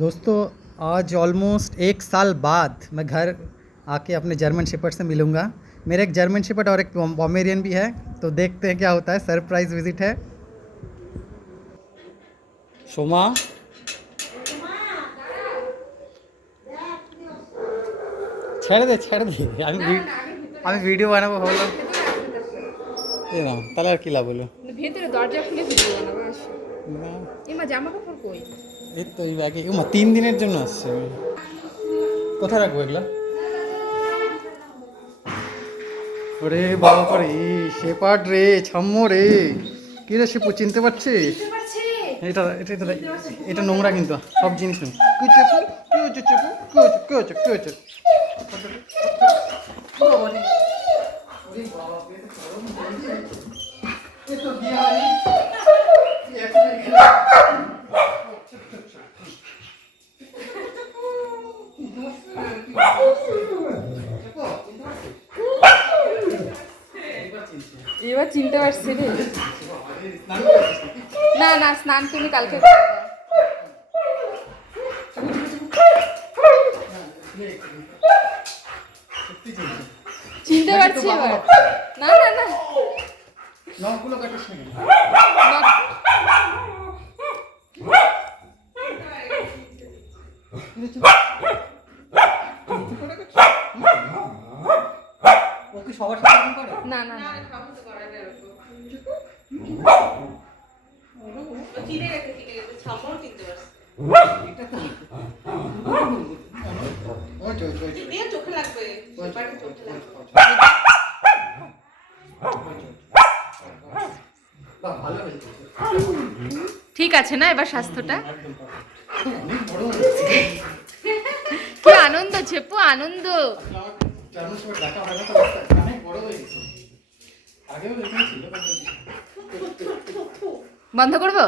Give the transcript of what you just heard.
दोस्तों आज ऑलमोस्ट 1 साल बाद मैं घर आके अपने जर्मन शेपर्ड से मिलूँगा। मेरे एक जर्मन शेपर्ड और एक पोमेरियन भी है, तो देखते हैं क्या होता है। सरप्राइज विजिट है। सोमा ছেড়ে দে আমি ভিডিও বানাবো ভাবলাম। এই না তাহলে আর কি লাভ হলো? ভেতরে দরজা খুলে ভিডিও বানাবো। আসো না এমা জামা কাপড় কই? এই তো এই ব্যাগে 3 দিনের জন্য আসছে। আমি কোথায় রাখবো এগুলো? ওরে বাবা রে, শেপার্ড রে, ছাম্মো রে। কি রে শিপু, চিনতে পারছিস? এটা এটা এটা এটা নোংরা কিন্তু সব জিনিস নোংরা। কি চেপু, কি হচ্ছে চেপু, কি হচ্ছে কি হচ্ছে কি হচ্ছে? এবার চিনতে পারছি রে। না না, স্নান তুমি কালকে করবে। চিনতে পারছি এবার। না না না, নখগুলো কাটিস না। ও কি সবার সাথে এরকম করে? না না না, এটা তো ওই চোখে লাগবে। ভালো হয়েছে। ঠিক আছে না এবার স্বাস্থ্যটা? কি আনন্দ ছেপু, আনন্দ। বন্ধ করবো?